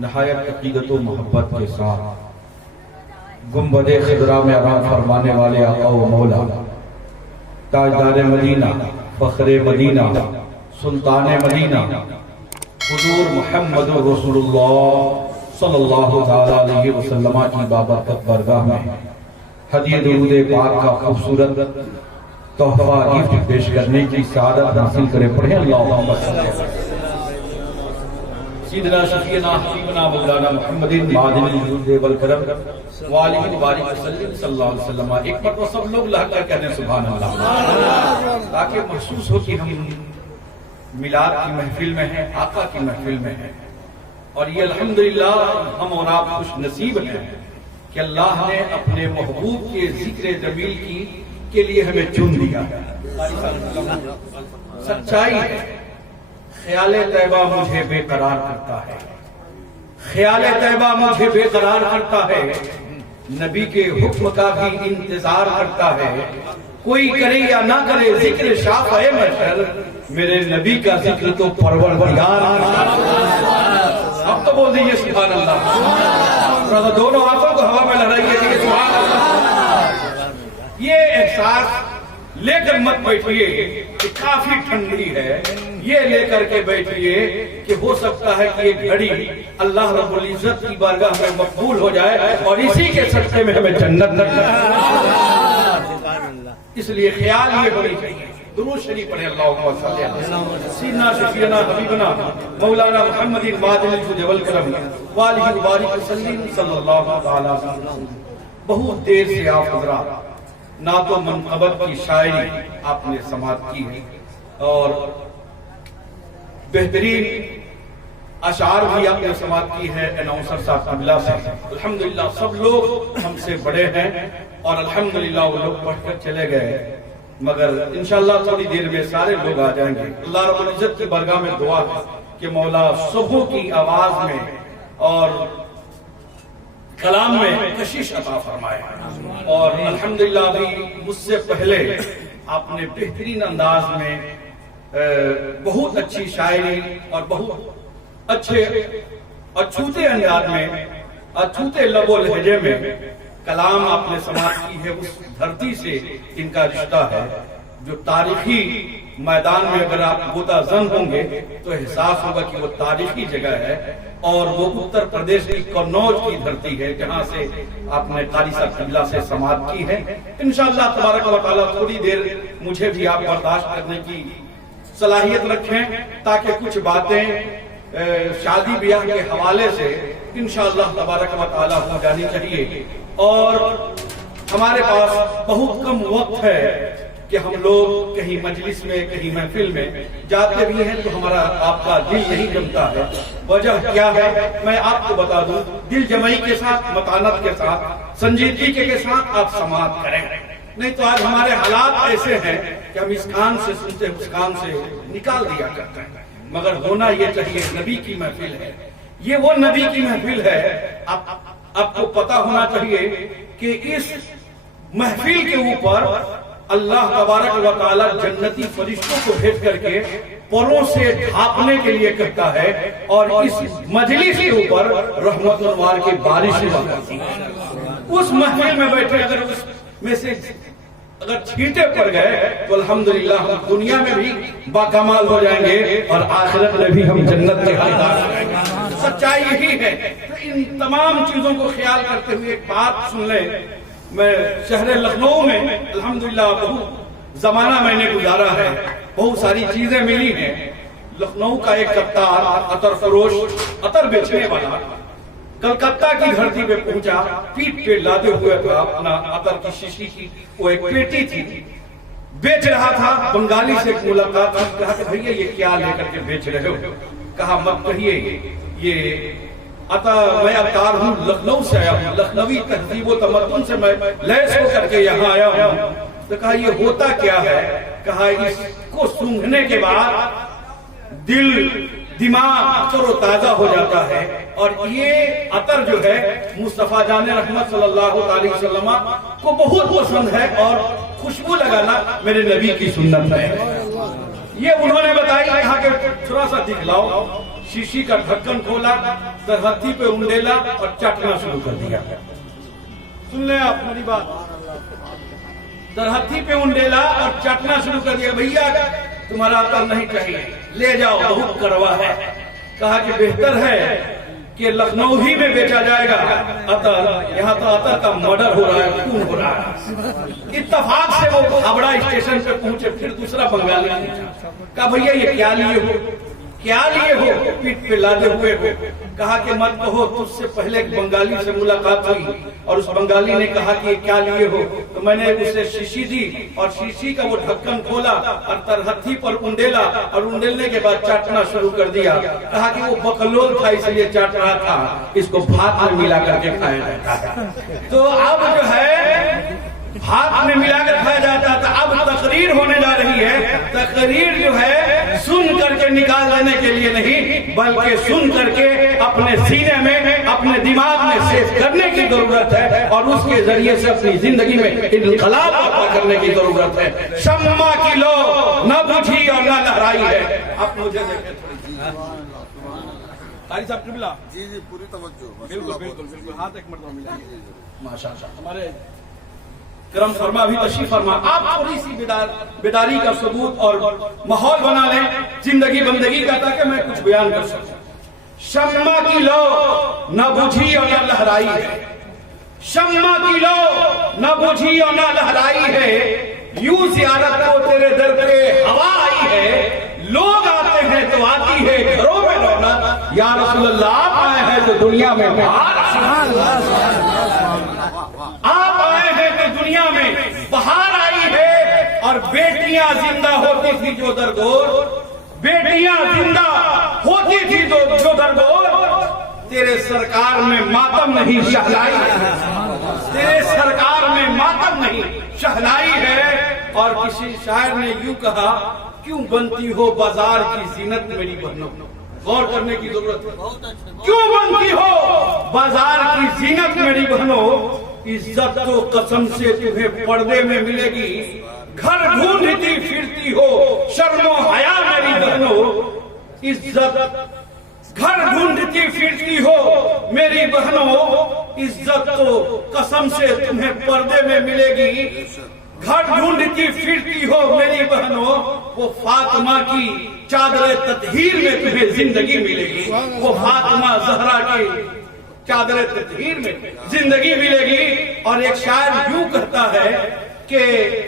نہایت عقیدت و محبت کے ساتھ گنبد خضرا میں آرام فرمانے والے آقا و مولا تاجدار مدینہ، فخر مدینہ، سلطان مدینہ حضور محمد رسول اللہ صلی اللہ علیہ وسلم کی بابرکت برگاہ میں ہدیہ درود پاک کا خوبصورت تحفہ گفٹ پیش کرنے کی سعادت حاصل کرے. پڑھیں اللہم صلی اللہ علیہ وسلم سیدنا شفیعنا حبیبنا مولانا محمد معدن الجود والکرم والہ بارک وسلم صلی اللہ علیہ وسلم. ایک مرتبہ سب لوگ لہ کر کہتے ہیں سبحان اللہ، تاکہ محسوس ہو کہ ہم میلاد کی محفل میں ہیں، آقا کی محفل میں ہیں. اور یہ الحمدللہ ہم اور آپ خوش نصیب ہیں کہ اللہ نے اپنے محبوب کے ذکر جمیل کے لیے ہمیں چن دیا. سچائی ہے، خیال طیبہ مجھے بے قرار کرتا ہے، خیال طیبہ مجھے بے قرار کرتا ہے، نبی کے حکم کا بھی انتظار کرتا ہے. کوئی کرے یا نہ کرے ذکر شافع محشر، میرے نبی کا ذکر تو پروردگار. اب تو بول دیجئے سبحان اللہ، دونوں ہاتھوں کو ہوا میں لہرائیے سبحان اللہ. یہ احساس لے کر مت بیٹھئے کہ کافی ٹھنڈی ہے، یہ لے کر کے بیٹھئے کہ ہو سکتا ہے کہ یہ گھڑی اللہ رب العزت کی بارگاہ میں مقبول ہو جائے اور اسی کے صدقے میں ہمیں جنت نہ ملے. اس لیے خیال یہ بڑی چاہیے. درود شریف پڑھیں اللہم صلی اللہ علیہ وسلم سیدنا شفیعنا حبیبنا مولانا محمد معدن الجود والکرم والہ بارک وسلم صلی اللہ علیہ وسلم. بہت دیر سے آپ حضرات نعت و منقبت کی شاعری آپ نے سماعت کی ہے اور بہترین اشعار بھی آپ نے سماعت کی ہے اناؤنسر صاحب قبلہ سے. الحمدللہ سب لوگ ہم سے بڑے ہیں اور الحمدللہ وہ لوگ پڑھ کر چلے گئے، مگر انشاءاللہ تھوڑی دیر میں سارے لوگ آ جائیں گے. اللہ رب العزت کی بارگاہ میں دعا ہے کہ مولا صبح کی آواز میں اور کلام میں کشش عطا فرمائے. اور الحمدللہ بھی مجھ سے پہلے آپ نے بہترین انداز میں بہت اچھی شاعری اور بہت اچھے اچھوتے انداز میں اچھوتے لب و لہجے میں کلام آپ نے سماعت کی ہے. اس دھرتی سے ان کا رشتہ ہے جو تاریخی میدان میں اگر آپ غوطہ زن ہوں گے تو احساس ہوگا کہ وہ تاریخی جگہ ہے اور وہ اتر پردیش کی قنوج کی دھرتی ہے جہاں سے آپ نے قاری صاحب قبلہ سے سماعت کی ہے. انشاءاللہ تبارک و تعالیٰ تھوڑی دیر مجھے بھی آپ برداشت کرنے کی صلاحیت رکھیں تاکہ کچھ باتیں شادی بیاہ کے حوالے سے انشاءاللہ تبارک و تعالیٰ ہو جانی چاہیے. اور ہمارے پاس بہت کم وقت ہے کہ ہم لوگ کہیں مجلس میں کہیں محفل میں جاتے بھی ہیں تو ہمارا آپ کا دل نہیں جمتا ہے. وجہ کیا ہے میں آپ کو بتا دوں، دل جمعی کے ساتھ، متانت کے ساتھ، سنجیدگی کے ساتھ آپ سماعت کریں. نہیں تو آج ہمارے حالات ایسے ہیں کہ ہم اس کان سے سنتے اس کان سے نکال دیا کرتے ہیں. مگر ہونا یہ چاہیے نبی کی محفل ہے، یہ وہ نبی کی محفل ہے. آپ کو پتا ہونا چاہیے کہ اس محفل کے اوپر اللہ تبارک و تعالی جنتی فرشتوں کو بھیج کر کے پروں سے ڈھانپنے کے لیے کہتا ہے اور اس مجلس کے اوپر رحمت انوار کی بارش ہوا کرتی ہے. اس محفل میں بیٹھے اگر اس میں سے اگر چھینٹے پڑ گئے تو الحمدللہ ہم دنیا میں بھی باکمال ہو جائیں گے اور آخرت میں بھی ہم جنت کے حقدار ہو جائیں گے. سچائی یہی ہے. تو ان تمام چیزوں کو خیال کرتے ہوئے ایک بات سن لیں. میں شہر لکھنؤ میں الحمدللہ بہت زمانہ میں نے گزارا ہے، بہت ساری چیزیں ملی ہیں. لکھنؤ کا ایک کپتار عطر فروش، عطر بیچنے والا، کلکتہ کی دھرتی پہ پہنچا، پیٹ پہ لادے ہوئے تھا اپنا عطر کی شیشی کی وہ ایک پیٹی تھی، بیچ رہا تھا. بنگالی سے ایک ملاقات کی، کہا کہ بھئیے یہ کیا لے کر کے بیچ رہے ہو؟ کہا مت کہیے، یہ میں عطار ہوں، لکھنؤ سے آیا ہوں، لکھنوی تہذیب و تمدن سے میں لیس ہو کر کے یہاں آیا ہوں. تو کہا یہ ہوتا کیا ہے؟ کہا اس کو سونگھنے کے بعد دل دماغ تر و تازہ ہو جاتا ہے اور یہ عطر جو ہے مصطفیٰ جان رحمت صلی اللہ علیہ وسلم کو بہت پسند ہے اور خوشبو لگانا میرے نبی کی سنت ہے. یہ انہوں نے بتائی، کہا کہ تھوڑا سا دکھلاؤ. शीशी का ढक्कन खोला, तरहत्थी पे उंडेला और चाटना शुरू कर दिया। सुन ले आप मेरी बात, तरहत्थी पे उंडेला और चाटना शुरू कर दिया। भैया तुम्हारा अतर नहीं चाहिए, ले जाओ, बहुत कड़वा है। कहा कि बेहतर है कि लखनऊ ही में बेचा जाएगा अतर, यहाँ तो अतर का मर्डर हो रहा है, खून हो रहा है। इत्तेफाक से वो हावड़ा स्टेशन पे पहुंचे, फिर दूसरा बंगाली पूछा, कहा भैया ये क्या लिए हो, क्या लिए हो, पीठ पे लादे हुए हो। कहा कि मत कहो, तुझसे पहले एक बंगाली से मुलाकात हुई और उस बंगाली ने कहा कि ये क्या लिए हो, तो मैंने उसे शीशी दी और शीशी का वो ढक्कन खोला और तरहत्थी पर उंडेला और उंडेलने के बाद चाटना शुरू कर दिया। कहा कि वो बकलोल था इसलिए चाट रहा था, इसको भात में मिला करके खाया जाता है। तो अब जो है भात में मिलाकर खाया जाता था। अब तकरीर होने जा रही है, तकरीर जो है सुन करके निकाल देने के लिए नहीं, बल्कि सुन करके अपने सीने में, अपने दिमाग में सेव करने की जरूरत है और उसके जरिए से अपनी जिंदगी में इनकलाब बर्पा करने की जरूरत है। शम्मा की लो न बुझी और न लहराई है। आप मुझे देखें कारी साहब, ट्रिबला जी जी पूरी तवज्जो, बिल्कुल बिल्कुल बिल्कुल, हाथ एक मरतबा मिला माशाअल्लाह। हमारे करम फरमा भी तशरीफ फरमा। आप थोड़ी सी बेदारी का सबूत और माहौल बना लें जिंदगी बंदगी का, ताकि मैं कुछ बयान कर सकूं। शम्मा की लो न बुझी और न लहराई है, शम्मा की लो न बुझी और न लहराई है। यूं ज़ियारत को तेरे दर पे हवा आई है, लोग आते हैं तो आती है घरों में रौनक। या रसूल अल्लाह आप आए हैं तो दुनिया में बहार, आप आए हैं तो दुनिया में बहार आई है। और बेटियां जिंदा होती थी जो दरगोर, बेटियां जिंदा होती थी जो दरगोर, तेरे सरकार में मातम नहीं शहनाई है, तेरे सरकार में मातम नहीं शहनाई है। और किसी शायर ने यूं कहा, क्यों बनती हो बाजार की जीनत मेरी बहनों। गौर करने की जरूरत है, क्यों बनती हो बाजार की जीनत मेरी बहनों। इज्जत तो कसम से तुम्हें पर्दे में मिलेगी, घर ढूंढती फिरती हो शर्मो हया मेरी बहनों। इज्जत घर ढूंढती फिरती हो मेरी बहनों, इज्जत तो कसम से तुम्हें पर्दे में मिलेगी, घर ढूंढती फिरती हो मेरी बहनों। वो फातिमा की चादर ततहीर में तुम्हें जिंदगी मिलेगी, वो फातिमा ज़हरा की चादर ततहीर में जिंदगी मिलेगी। और एक शायर यूं कहता है कि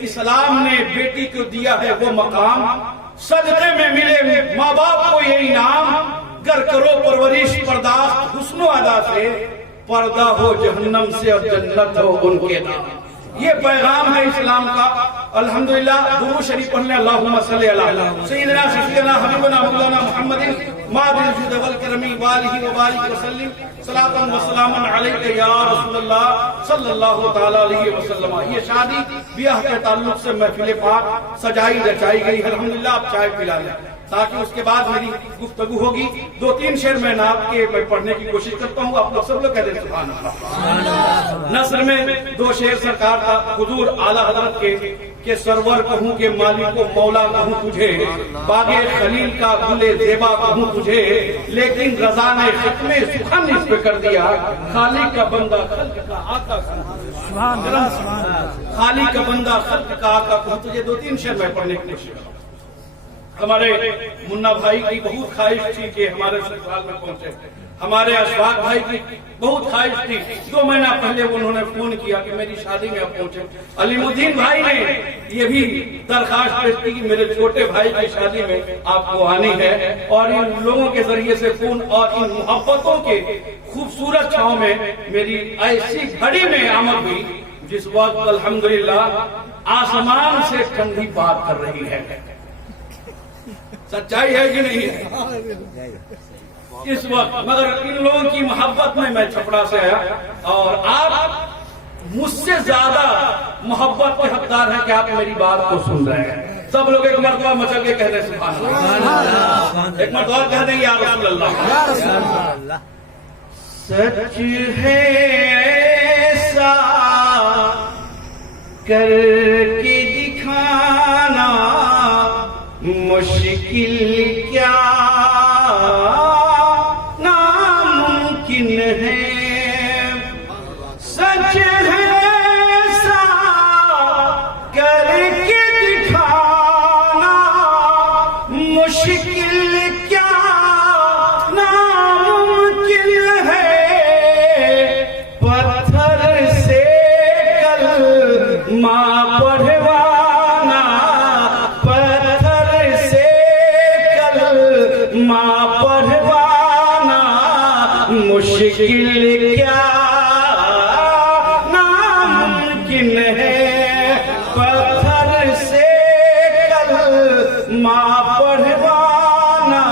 इस्लाम ने बेटी को दिया है वो मकाम, सदक़े में मिले माँ बाप को ये इनाम। गर करो परवरिश पर्दाश्त हुस्नो अदा से, पर्दा हो जहन्नम से और जन्नत हो उनके नाम। ये पैगाम है इस्लाम का। अल्हम्दुलिल्लाह दुरूद शरीफ पढ़ने, अल्लाहुम्मा सल्ली अला सय्यिदना सय्यिदना हबीबना मौलाना मुहम्मदिन मादिल जुद वल करमी वालिहि व बारिक वसल्लिम सलातन व सलामन अलैका या रसूलल्लाह सल्लल्लाहु तआला अलैहि वसल्लम। ये शादी ब्याह के ताल्लुक से महफिल पाक सजाई रचाई गई। अल्हम्दुलिल्लाह आप चाय पिला लें ताकि उसके बाद मेरी गुफ्तगू होगी। 2-3 शेर मैं नाप के मैं पढ़ने की कोशिश करता हूँ, आप लोग सब लोग कहते हैं सुभान अल्लाह। नस्र में 2 शेर सरकार का, हुजूर आला हजरत के सरवर कहूँ के मालिक को मौला कहूँ तुझे, बागे खलील का गुले ज़ेबा कहूँ तुझे, लेकिन रज़ा ने खत्मे सुखन इस पे कर दिया, खालिक का बंदा खल्क का आका खालिक का बंदा खल्क का आका कहूँ तुझे। 2-3 शेर मैं पढ़ने की कोशिश करूँ। हमारे मुन्ना भाई की बहुत ख्वाहिश थी कि हमारे ससुराल में पहुंचे, हमारे अशफाक भाई की बहुत ख्वाहिश थी। 2 महीना पहले उन्होंने फोन किया कि मेरी शादी में आप पहुंचे। अलीमुद्दीन भाई ने ये भी दरखास्त पेश की कि मेरे छोटे भाई की शादी में आपको आनी है। और इन लोगों के जरिए से फोन और इन मोहब्बतों के खूबसूरत छांव में मेरी ऐसी घड़ी में आमद हुई जिस वक्त अल्हम्दुलिल्लाह आसमान से ठंडी बात कर रही है। सच्चाई है कि नहीं है इस वक्त? मगर इन लोगों की मोहब्बत में मैं छपड़ा से आया और आप मुझसे ज्यादा मोहब्बत के हकदार हैं कि आप मेरी बात को सुन रहे हैं। सब लोग एक मरतबा मचल के कह रहे सुभान अल्लाह, एक मरतबा कह दें या रसूल अल्लाह। सच है ऐसा करके दिखाना मुश्किल क्या مشکل کیا ناممکن ہے پتھر سے کلمہ پڑھوانا،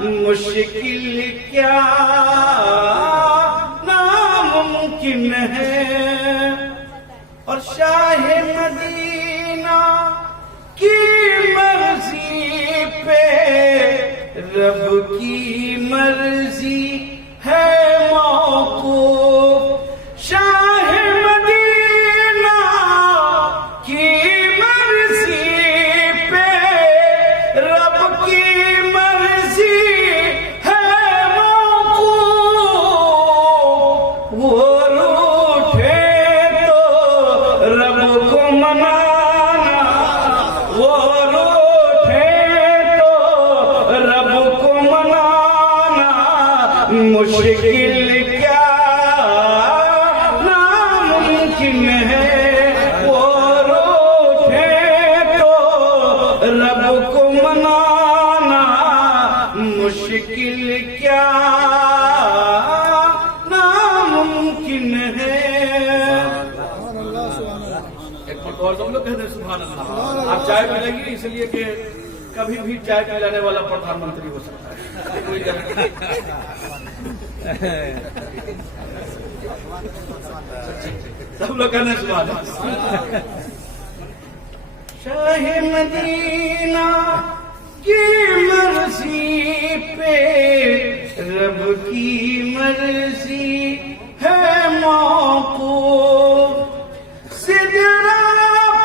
مشکل کیا ناممکن ہے۔ اور شاہ مدینہ کی مرضی پہ رب کی مرضی ہے موقوف، شاہ مدینہ کی مرضی پہ رب کی مرضی ہے موقوف، وہ روٹھے تو رب کو منانا، وہ روٹھے تو رب کو منانا، مشکل کیا ناممکن ہے، وہ روٹھے تو رب کو منانا، مشکل کیا ناممکن ہے۔ ایک مرتبہ تم لوگ کہتے ہیں سبحان اللہ۔ آپ چائے پلیں گی اس لیے کہ کبھی بھی چائے پلانے والا پردھان منتری ہو سکتا ہے۔ سب لوگ کہتے ہیں سبحان اللہ۔ شاہ مدینہ کی مرضی پہ رب کی مرضی ہے موقوف، سدرا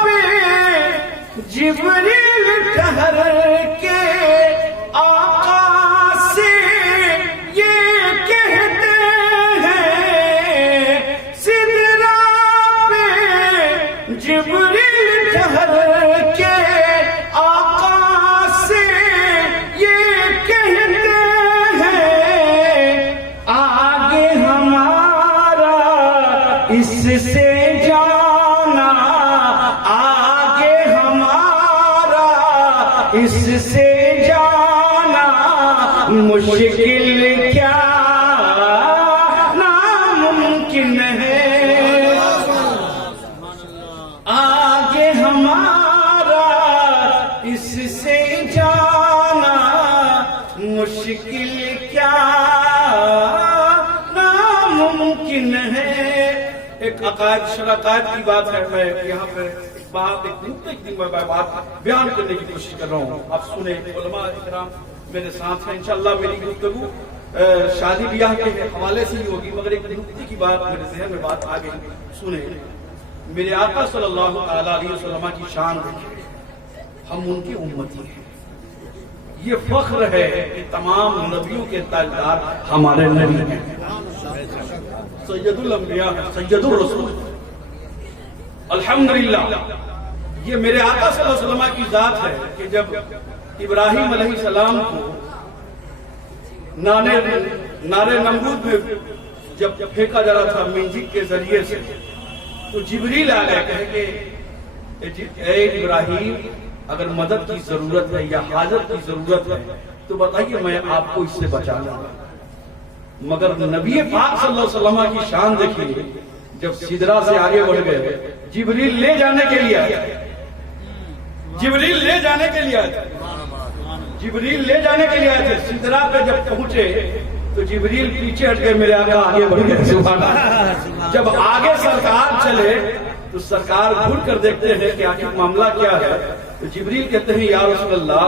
پہ جبریل ٹھہر کے آقا سے یہ کہتے ہیں، سدرا پہ جبریل ٹھہر کے آقا سے یہ کہتے ہیں، آگے ہمارا اس سے جانا، آگے ہمارا اس سے جانا، مشکل کیا ناممکن ہے، آگے ہمارا اس سے جانا، مشکل کیا ناممکن ہے۔ ایک عقائد شرعقائد کی بات ہے، میں یہاں پہ بات ایک دن میں بات بیان کرنے کی کوشش کر رہا ہوں، آپ سنیں۔ علماء اکرام میرے ساتھ ہیں، انشاءاللہ میری گفتگو شادی بیاہ کے حوالے سے ہی ہوگی، مگر ایک نکتے کی بات میرے ذہن میں بات آ گئی، سنیں۔ میرے آقا صلی اللہ علیہ وسلم کی شان دیکھیں، ہم ان کی امتی ہیں، یہ فخر ہے کہ تمام نبیوں کے تاجدار ہمارے نبی ہیں، سید الانبیاء، سید الرسول، الحمدللہ۔ یہ میرے آقا صلی اللہ علیہ وسلم کی ذات ہے کہ جب ابراہیم علیہ السلام کو نارے نمرود میں جب پھینکا جا رہا تھا منجک کے ذریعے سے، تو جبریل آ گئے کہے کہ اے ابراہیم، اگر مدد کی ضرورت ہے یا حاجت کی ضرورت ہے تو بتائیے، میں آپ کو اس سے بچا لوں گا۔ مگر نبی پاک صلی اللہ علیہ وسلم کی شان دیکھیے، جب سدرا سے آگے بڑھ گئے، جبریل لے جانے کے لیے آئے، جبریل لے جانے کے لیے آئے، جبریل لے جانے کے لیے آئے تھے۔ سدرا پہ جب پہنچے تو جبریل پیچھے ہٹ گئے، میرے آقا آگے بڑھ گئے، سبحان اللہ۔ جب آگے سرکار چلے تو سرکار گھر کر دیکھتے ہیں کہ آخر معاملہ کیا ہے، تو جبریل کہتے ہیں یا رسول اللہ،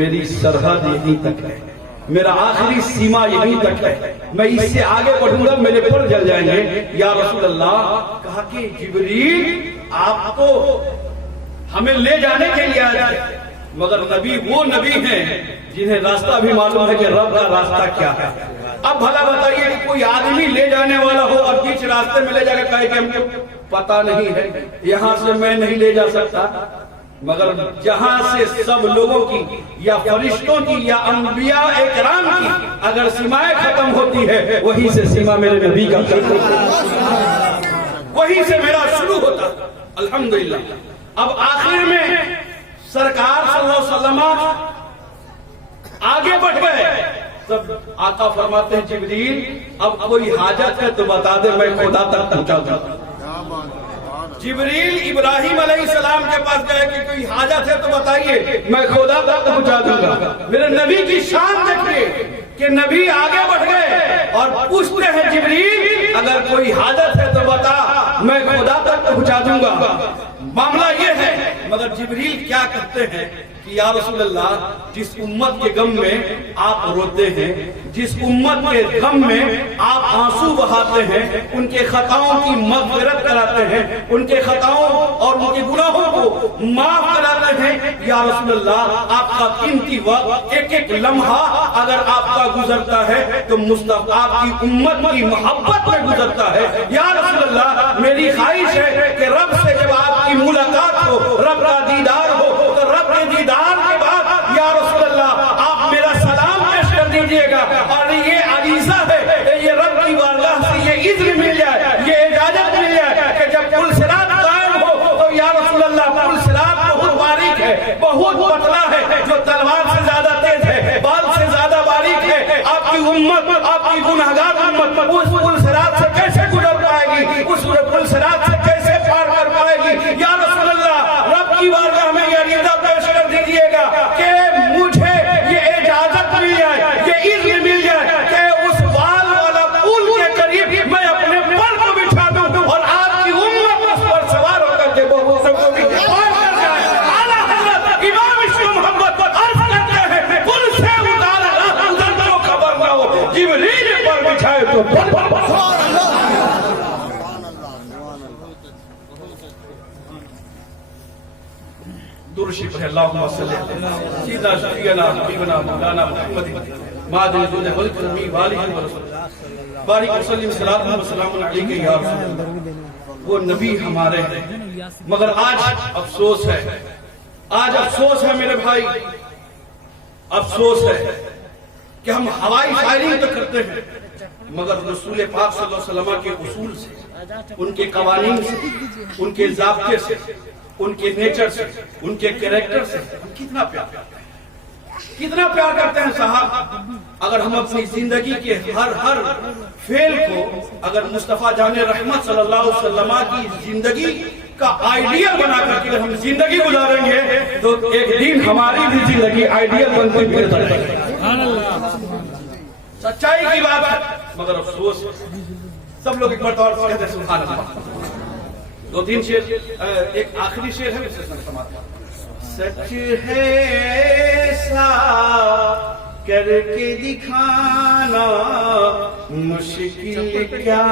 میری سرحد یہیں تک ہے، میرا آخری سیما یہیں تک ہے، میں اس سے آگے بڑھوں گا میرے پر جل جائیں گے یا رسول اللہ۔ کہا کہ جبریل آپ تو ہمیں لے جانے کے لیے آئے تھے، مگر نبی وہ نبی ہیں جنہیں راستہ بھی معلوم ہے کہ رب کا راستہ کیا ہے۔ اب بھلا بتائیے کہ کوئی آدمی لے جانے والا ہو اور بیچ راستے میں لے جا کے کہے کہ ہم کو پتہ نہیں ہے، یہاں سے میں نہیں لے جا سکتا، مگر جہاں سے سب لوگوں کی یا فرشتوں کی یا انبیاء اکرام کی اگر سیمائیں ختم ہوتی ہے، وہیں سے سیما میرے نبی کا وہیں سے میرا شروع ہوتا۔ الحمدللہ۔ اب آخر میں سرکار صلی اللہ علیہ وسلم آگے بڑھ گئے، तब आका फरमाते हैं जिब्रील अब कोई हाजत है तो बता दे मैं खुदा तक पहुंचा दूंगा। जिब्रील इब्राहिम अलैहिस्सलाम के पास गए कि कोई हाजत है तो बताइए मैं खुदा तक पहुंचा दूंगा। मेरे नबी की शान देखिए कि नबी आगे बढ़ गए और पूछते हैं जिब्रील अगर कोई हाजत है तो बता मैं खुदा तक पहुंचा दूंगा। मामला ये है मगर जिब्रील क्या करते हैं कि या रसूल अल्लाह जिस उम्मत के गम में आप रोते हैं, जिस उम्मत के गम में आप आंसू बहाते हैं, उनके खताओं की मग़फ़िरत कराते हैं, उनके खताओं और उनके गुनाहों को माफ कराते हैं। या रसूल अल्लाह आपका कीमती वक्त एक एक लम्हा अगर आपका गुजरता है तो मुस्तफ़ा आपकी उम्मत की मोहब्बत में गुजरता है। या रसूल अल्लाह मेरी ख्वाहिश है कि रब से जब आपकी मुलाकात हो, रब का दीदार हो, तो रब के दीदार के बाद या रसूल अल्लाह आप मेरा सलाम पेश कर दीजिएगा और ये अरीज़ा है, ये रब की बारगाह से ये इज़्न मिल जाए, ये इजाजत मिल जाए कि जब पुल सिरात कायम हो तो या रसूल अल्लाह पुल सिरात बहुत बारीक है, बहुत पतला है, जो तलवार से ज्यादा तेज है, बाल से ज्यादा बारीक है। आपकी उम्मत, आपकी गुनहगार उम्मत उस पुल सिरात से कैसे गुजर पाएगी, उस पुल सिरात से कैसे पार कर पाएगी। या रसूल अल्लाह रब की बारगाह में ये अरीज़ा पेश कर दीजिएगा कि मुझे ये इजाजत मिल जाए, ये इज़्न मिल जाए कि उस बाल वाला पुल के करीब मैं अपने पर को बिछा दूं और आपकी उम्मत उस पर सवार होकर के वो सबको भी पार कर जाए। आला हज़रत इमाम इश्क़ मोहम्मद अर्ज़ करते हैं पुल से उतारा उधर तो खबर ना हो, जिब्रील पर बिछाए तो दुरुशी पर अल्लाहुम्मा सल्ली सीधा शफीअना हबीबना मौलाना मुहम्मद मादिन जुल मुल्क जमी वालिहि व रसूल बारिक वसल्लम सल्लल्लाहु व सल्लम अलैहि या रसूल। वो नबी हमारे हैं मगर आज अफसोस है, आज अफसोस है मेरे भाई, अफसोस है कि हम हवाई फायरिंग तो करते हैं मगर रसूल पाक सल्लल्लाहु अलैहि वसल्लम के उसूल से, उनके कवानीन से, उनके ज़ाब्ते से, उनके नेचर से, उनके कैरेक्टर से हम कितना प्यार करते हैं, कितना प्यार करते हैं साहब। अगर हम अपनी जिंदगी के हर फेल को अगर मुस्तफा जाने रहमत सल्लल्लाहु अलैहि वसल्लम की जिंदगी का आइडियल बना करके हम जिंदगी गुजारेंगे तो एक दिन हमारी भी जिंदगी आइडियल बनती है। सच्चाई की बात है मगर अफसोस सब लोग एक मरतबा कहते हैं सुभान अल्लाह। दो तीन शेर, एक आखिरी शेर है सच है सा करके दिखाना मुश्किल क्या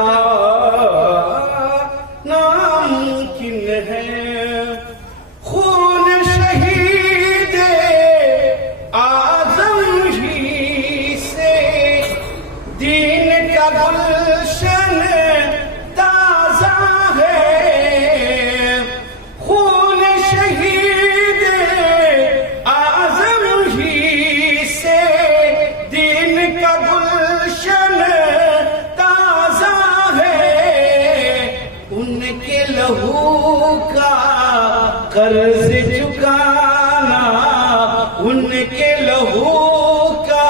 नामुमकिन है, खून शहीद आज़म ही से दीन का गुलशन ताज़ा है, खून शहीद आज़म ही से दीन का गुलशन ताज़ा है, उनके लहू का कर्ज चुकाना, उनके लहू का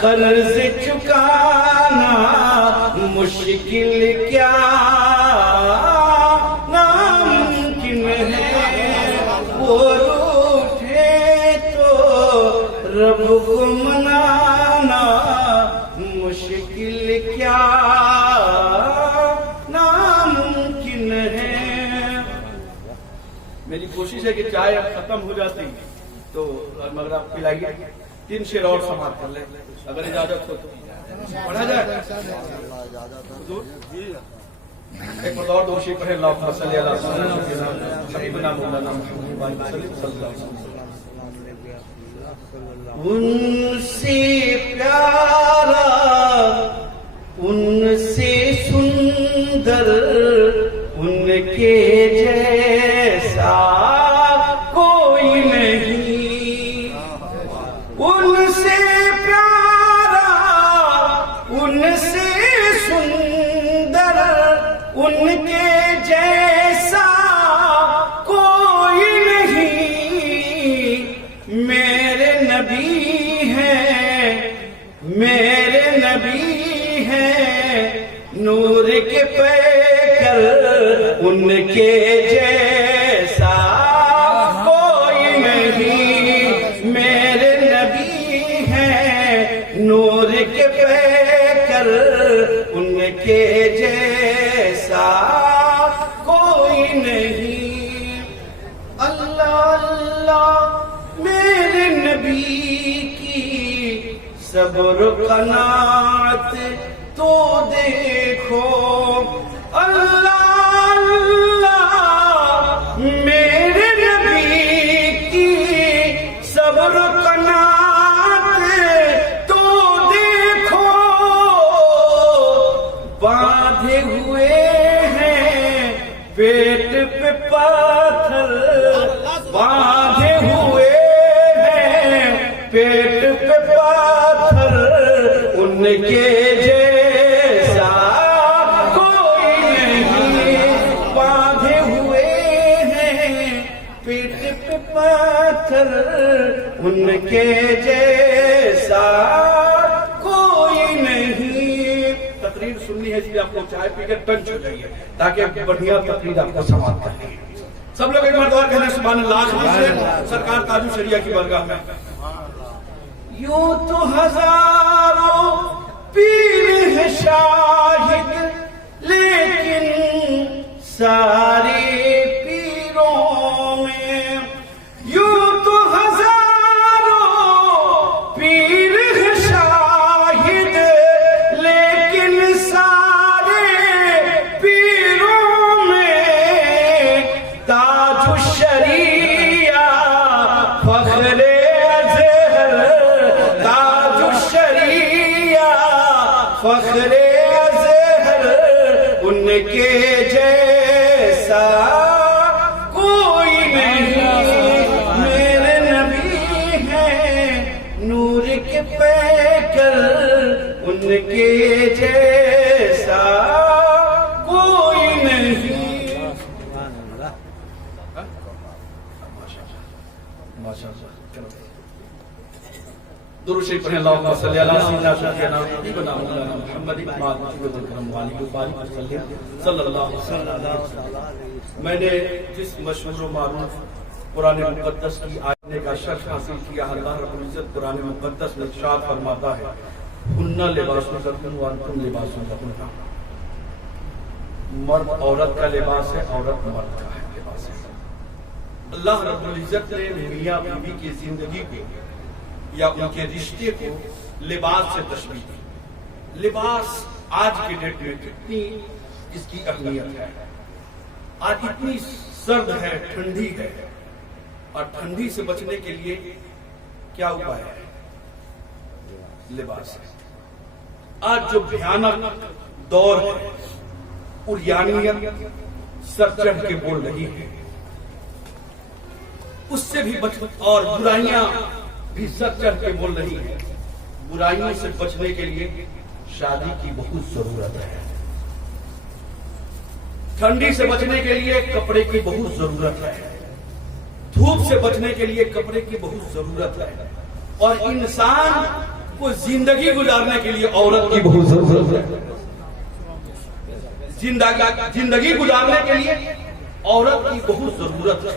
कर्ज चुकाना मुश्किल क्या नामुमकिन है, वो रूठे तो रब को मनाना मुश्किल क्या नामुमकिन है। मेरी कोशिश है कि चाय अब खत्म हो जाती तो मगर आप पिलाइए, तीन शेर और समाप्त कर ले अगर इजाजत हो तो पढ़ा जाए। एक और दो शेर पढ़े अल्लाहुम्मा सल्ली अला सय्यिदिना मौलाना मुहम्मद सल्लल्लाहु अलैहि वसल्लम। उनसे प्यारा उनसे सुंदर उनके जैसा कोई नहीं, उनसे प्यारा उनसे सुंदर उनके जैसा कोई नहीं, मेरे नबी हैं ہیں نور کے پیکر، ان کے جیسا کوئی نہیں، میرے نبی ہیں نور کے پیکر، ان کے جیسا کوئی نہیں۔ اللہ اللہ میرے نبی کی صبر و قناعت تو دیکھو، اللہ اللہ میرے نبی کی صبر و قناعت تو دیکھو، باندھے ہوئے ہیں پیٹ پہ پاتھر، باندھے ہوئے ہیں پیٹ پہ پاتھر، ان کے جیسا کوئی نہیں، باندھے ہوئے ہیں پیٹ پہ پاتھر، ان کے جیسا کوئی نہیں۔ تقریر سننی ہے اس لیے آپ کو چائے پی کر ٹنچ ہو جائیے تاکہ بڑھیا تقریر آپ کو سماعت کریں۔ سب لوگ ایک مرتبہ کہنا سبحان اللہ، سرکار تاج شریعہ کی بارگاہ میں۔ یوں تو ہزاروں پیر ہے شاہد، لیکن سارے پیروں میں، یوں تو ہزاروں پیر ہے شاہد، لیکن سارے پیروں میں تاج الشریعہ فخر ازہر، تاج الشریعہ فخر ازہر، ان کے جیسا کوئی نہیں، میرے نبی ہیں نور کے پیکر، ان کے جیسا کوئی نہیں۔ درود شریف پڑھیں، اللہم صلی علی سیدنا سیدنا حبیبنا مولانا محمد صلی اللہ علیہ وسلم۔ میں نے جس مشہور و معروف قرآن مقدس کی آیت کا شرح حاصل کیا، اللہ رب العزت قرآن مقدس میں ارشاد فرماتا ہے ہن لباس لکم وانتم لباس لہن، مرد عورت کا لباس ہے، عورت مرد کا لباس ہے۔ اللہ رب العزت نے میاں بیوی کی زندگی کو یا ان کے رشتے کو لباس سے تشبیہ دی۔ لباس آج کے ڈیٹ میں کتنی اس کی اہمیت ہے، آج اتنی سرد ہے، ٹھنڈی ہے، اور ٹھنڈی سے بچنے کے لیے کیا اپائے ہے؟ لباس ہے۔ آج جو بھیانک دور ہے، عریانیت سر چڑھ کے بول رہی ہے، اس سے بھی بچ، اور برائیاں بھی سر چڑھ کے بول رہی ہے۔ برائیوں سے بچنے کے لیے شادی کی بہت ضرورت ہے، ٹھنڈی سے بچنے کے لیے کپڑے کی بہت ضرورت ہے، دھوپ سے بچنے کے لیے کپڑے کی بہت ضرورت ہے، اور انسان کو زندگی گزارنے کے لیے عورت کی بہت ضرورت ہے۔ زندگی گزارنے کے لیے عورت کی بہت ضرورت ہے،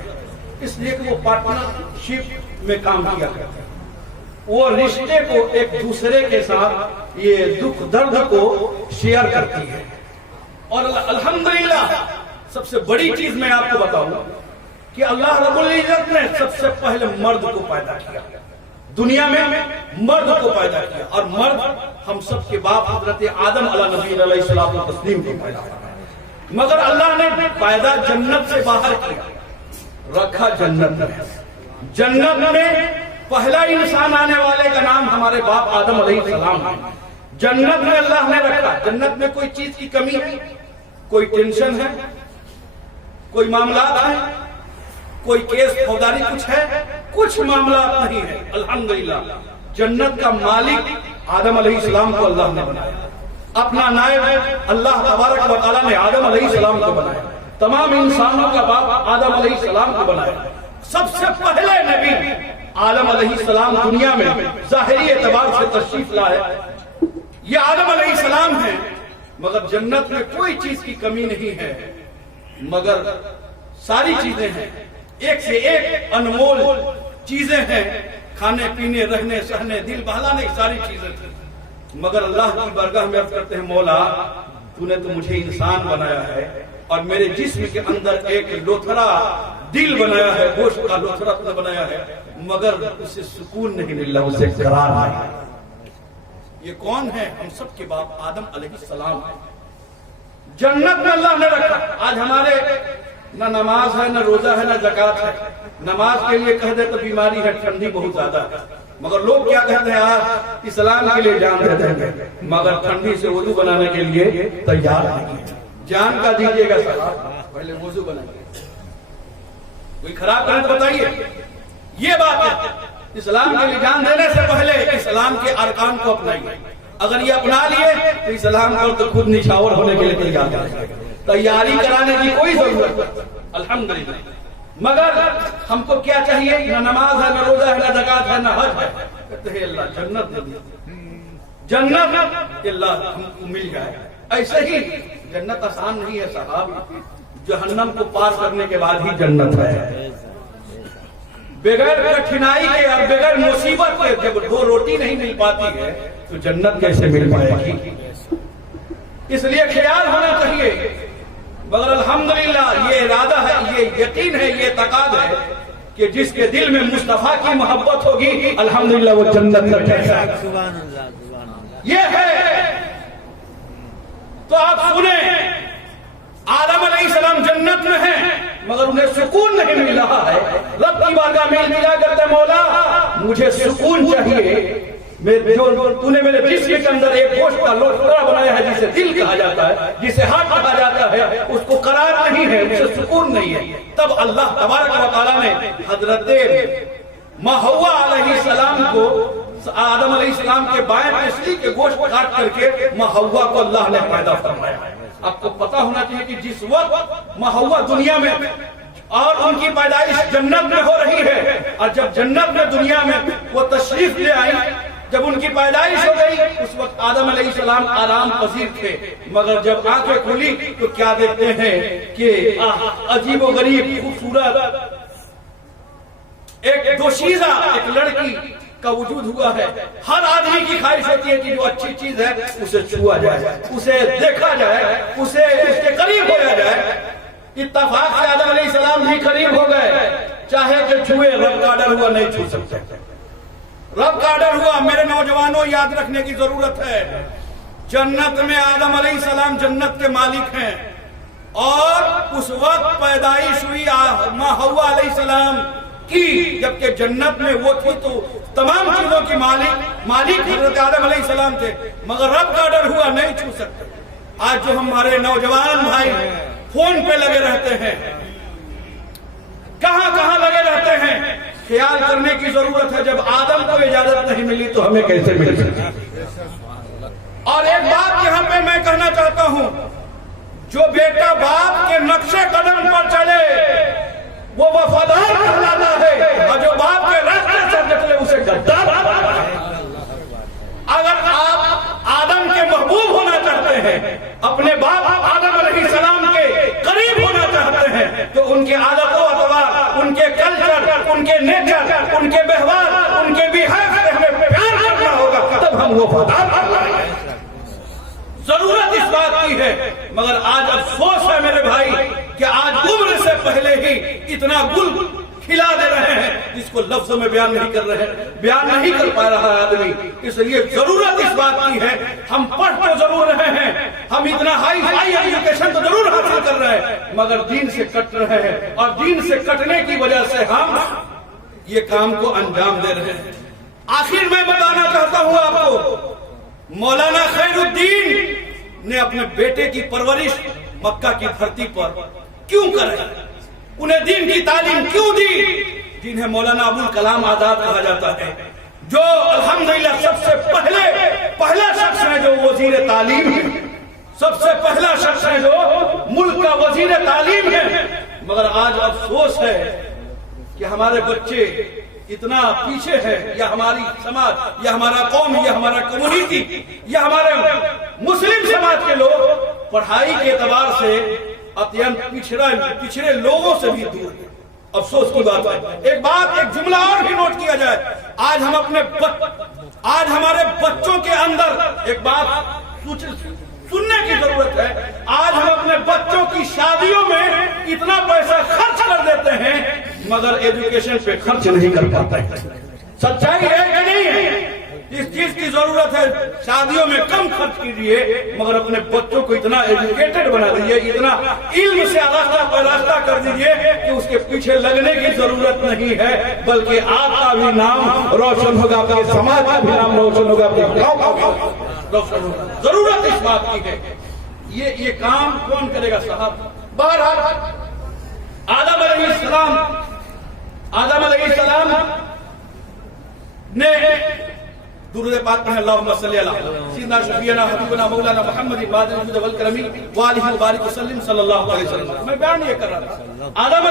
اس لیے کہ وہ پارٹنرشپ میں کام کیا کرتا ہے، وہ رشتے کو ایک دوسرے کے ساتھ یہ دکھ درد کو شیئر کرتی ہے۔ اور الحمدللہ سب سے بڑی چیز میں آپ کو بتاؤں کہ اللہ رب العزت نے سب سے پہلے مرد کو پیدا کیا، دنیا میں مرد کو پیدا کیا، اور مرد ہم سب کے باپ حضرت آدم علیہ نبی علیہ الصلوۃ والتسلیم کو پیدا کیا، مگر اللہ نے پیدا جنت سے باہر کیا، رکھا جنت میں۔ جنت میں پہلا انسان آنے والے کا نام ہمارے باپ آدم علیہ السلام ہے، جنت میں اللہ نے رکھا۔ جنت میں کوئی چیز کی کمی ہے، کوئی ٹینشن ہے، کوئی معاملات ہیں، کوئی کیس فوجداری کچھ ہے، کچھ معاملات نہیں ہے۔ الحمدللہ جنت کا مالک آدم علیہ السلام کو اللہ نے بنایا، اپنا نائب اللہ تبارک و تعالیٰ نے آدم علیہ السلام کو بنایا، تمام انسانوں کا باپ آدم علیہ السلام کو بنایا۔ سب سے پہلے نبی آدم علیہ السلام دنیا میں ظاہری اعتبار سے تشریف لائے۔ یہ آدم علیہ السلام नाम है, मगर जन्नत में कोई चीज की कमी नहीं है, मगर सारी चीजें हैं, एक से एक अनमोल चीजें हैं, खाने पीने रहने सहने दिल बहलाने की सारी चीजें थी। मगर अल्लाह की बारगाह में अर्ज करते हैं, मौला तूने तो मुझे इंसान बनाया है और मेरे जिस्म के अंदर एक लोथरा दिल बनाया है, गोश्त का लोथरा तूने बनाया है, मगर उसे सुकून नहीं मिल रहा, उसे करार नहीं। ये कौन है? हम सब के बाप आदम अलैहिस्सलाम है। जन्नत में अल्लाह ने रखा। आज हमारे न नमाज है, न रोजा है, न ज़कात है। नमाज के लिए कह दे तो बीमारी है, ठंडी बहुत ज्यादा है, मगर लोग क्या कहते हैं, आज इस्लाम के लिए जान दे देंगे, मगर ठंडी से वुजू बनाने के लिए तैयार नहीं। जान का दीजिएगा साहब, पहले वुजू बनाइए। कोई खराब करे तो बताइए। ये बात है, इस्लाम के लिए जान देने से पहले इस्लाम के अरकान को अपनाइए। अगर ये अपना लिए तो इस्लाम को तो खुद निछावर होने के लिए तैयार है, तैयारी कराने की कोई जरूरत नहीं। अल्हम्दुलिल्लाह। मगर हमको क्या चाहिए? न नमाज है, न रोजा है, न ज़कात है, न हज है। कहते हैं अल्लाह जन्नत दे दे, जन्नत अल्लाह हमको मिल जाए। ऐसे ही जन्नत आसान नहीं है साहब, जहन्नम को पार करने के बाद ही जन्नत है। बगैर कठिनाई के और बगैर मुसीबत के जब दो रोटी नहीं मिल पाती है तो जन्नत कैसे मिल पाएगी? इसलिए ख्याल होना चाहिए। मगर अल्हम्दुलिल्लाह ये इरादा है, ये यकीन है, ये तकाद है कि जिसके दिल में मुस्तफा की मोहब्बत होगी अल्हम्दुलिल्लाह वो जन्नत में जाएगा। ये है। तो आप सुने, आदम अलैहिस्सलाम जन्नत में हैं, मगर उन्हें सुकून नहीं मिल रहा है। रब की बारगाह में इल्तिजा करते, मौला मुझे सुकून चाहिए। जो तूने मेरे जिस्म के अंदर एक गोश्त का लोथरा बनाया है, जिसे दिल कहा जाता है, जिसे हाथ कहा जाता है, उसको करार नहीं है, उसे सुकून नहीं है। तब अल्लाह तबारक व तआला ने हजरत माँ हव्वा अलैहिस्सलाम को आदम अलैहिस्सलाम के बाएं पिछली के गोश्त काट करके माँ हव्वा को अल्लाह ने पैदा फरमाया। आपको पता होना चाहिए कि जिस वक्त माँ हव्वा दुनिया में और उनकी पैदाइश जन्नत में हो रही है, और जब जन्नत में दुनिया में वो तशरीफ ले आई, जब उनकी पैदाइश हो गई, उस वक्त आदम अलैहिस्सलाम आराम पसीर थे। मगर जब आंखें खुली तो क्या देखते हैं कि अजीब व गरीब खूबसूरत एक दोशीज़ा एक लड़की का वजूद हुआ है। हर आदमी की ख्वाहिश होती है कि जो अच्छी चीज है उसे छुआ जाए, उसे देखा जाए, उसे उसके करीब होया जाए। इत्तफाक से आदम अलैहिस्सलाम भी करीब हो गए, चाहे जो छुए, रब का डर हुआ नहीं छू सकते। रब का डर हुआ। मेरे नौजवानों, याद रखने की जरूरत है, जन्नत में आदम अलैहिस्सलाम जन्नत के मालिक हैं, और उस वक्त पैदाइश हुई माँ हव्वा अलैहिस्सलाम की, जबकि जन्नत में वो थी तो तमाम चीजों की मालिक हजरत आदम अलैहिस्सलाम थे, मगर रब का डर हुआ नहीं छू सकते। आज जो हमारे नौजवान भाई फोन पे लगे रहते हैं, कहां कहां लगे रहते हैं, ख्याल करने की जरूरत है। जब आदम को इजाजत नहीं मिली तो हमें कैसे मिल सकती? और एक बात यहां पे मैं कहना चाहता हूं, जो बेटा बाप के नक्शे कदम पर चले वो वफादार कहलाता है, और जो बाप के रास्ते से निकले उसे गद्दार। अगर आप आदम के महबूब होना चाहते हैं, अपने बाप आदम अलैहिस्सलाम के करीब होना चाहते हैं, तो उनके आदतों अतवार, उनके कल्चर, उनके नेचर, उनके व्यवहार, उनके बिहेव से हमें प्यार करना होगा, तब हम वफादार कहलाएंगे। जरूरत इस बात की है। मगर आज अफसोस है मेरे भाई कि आज उम्र से पहले ही इतना गुल खिला दे रहे हैं जिसको लफ्जों में बयान नहीं कर रहे हैं, बयान नहीं कर पा रहा है आदमी। इसलिए जरूरत इस बात की है, हम पढ़ तो जरूर रहे हैं, हम इतना हाई एजुकेशन तो जरूर हासिल कर रहे हैं, मगर दीन से कट रहे हैं, और दीन से कटने की वजह से हम ये काम को अंजाम दे रहे हैं। आखिर मैं बताना चाहता हूं आपको, मौलाना खैरुद्दीन ने अपने बेटे की परवरिश मक्का की धरती पर क्यों कराई, उन्हें दीन की तालीम क्यों दी, जिन्हें मौलाना अबुल कलाम आजाद कहा जाता है, जो अल्हम्दुलिल्लाह सबसे पहला शख्स है जो वजीर तालीम है, सबसे पहला शख्स है जो मुल्क का वजीर तालीम है। मगर आज अफसोस है कि हमारे बच्चे इतना पीछे है, या हमारी समाज, या हमारा कौम, या हमारा कम्युनिटी, या हमारे मुस्लिम पढ़ाई के एतबार से अत्यंत पिछड़े लोगों से भी दूर है। अफसोस की बात है। एक जुमला और भी नोट किया जाए। आज हमारे बच्चों के अंदर एक बात सुनने की जरूरत है। आज हम अपने बच्चों की शादियों में इतना पैसा खर्च कर देते हैं मगर एजुकेशन पे खर्च नहीं कर पाते हैं। सच्चाई है कि नहीं है? इस चीज की जरूरत है। शादियों में कम खर्च कीजिए मगर अपने बच्चों को इतना एजुकेटेड बना दीजिए, इतना इल्म से रास्ता कर दीजिए कि उसके पीछे लगने की जरूरत नहीं है, बल्कि आपका भी नाम रोशन होगा, आपके समाज का भी नाम रोशन होगा, आपके गांव का भी रोशन होगा। जरूरत इस बात की है। ये काम कौन करेगा साहब? बहरहाल आदम अलैहिस्सलाम ने दुरूद पाक पढ़े, अल्लाहुम्मा सल्ली अला सय्यिदना शफीना हबीबना मौलाना मुहम्मद बादिल वल करमी व आलिहि बारिक वसल्लम सल्लल्लाहु अलैहि वसल्लम। मैं बयान ये कर रहा था, आदम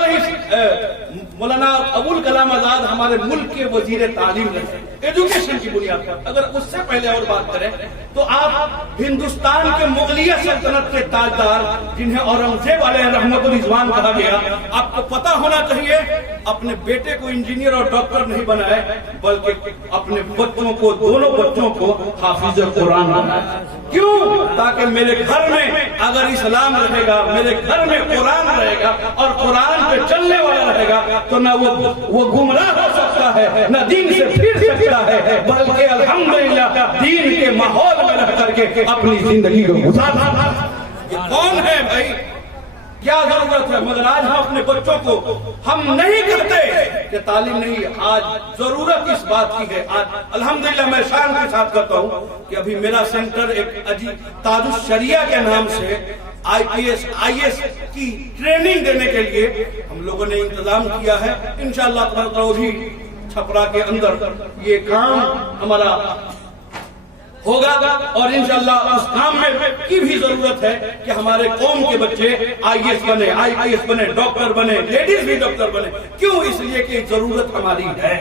मौलाना अबुल कलाम आजाद हमारे मुल्क के वजीर तालीम रहे, एजुकेशन की बुनियाद पर। अगर उससे पहले और बात करें तो आप हिंदुस्तान के मुगलिया सल्तनत के ताजदार, जिन्हें औरंगजेब अलैहि रहमतुल रिजवान कहा गया, आपको पता होना चाहिए अपने बेटे को इंजीनियर और डॉक्टर नहीं बनाए बल्कि अपने बच्चों को, दोनों बच्चों को हाफिज कुरान बनाए। क्यों? ताकि मेरे घर में अगर इस्लाम रहेगा, मेरे घर में कुरान रहेगा और कुरान पे चलने वाला रहेगा तो न वो गुमराह हो सकता है, न दीन से फिर सकता है, बल्कि अल्हम्दुलिल्लाह दीन के माहौल में रह करके अपनी जिंदगी को गुजारना। ये कौन है भाई? क्या जरूरत है? मगर आज हम अपने बच्चों को हम नहीं कहते कि तालीम नहीं। आज जरूरत इस बात की है। आज अल्हम्दुलिल्लाह मैं शान के साथ करता हूँ कि अभी मेरा सेंटर एक अजीब ताजुश शरिया के नाम से IPS IAS की ट्रेनिंग देने के लिए हम लोगों ने इंतजाम किया है। इंशाअल्लाह भी छपरा के अंदर ये काम हमारा होगा और इंशाअल्लाह उस काम में की भी जरूरत है कि हमारे कौम के बच्चे IAS बने, IPS बने, डॉक्टर बने, लेडीज भी डॉक्टर बने। क्यों? इसलिए कि जरूरत हमारी है,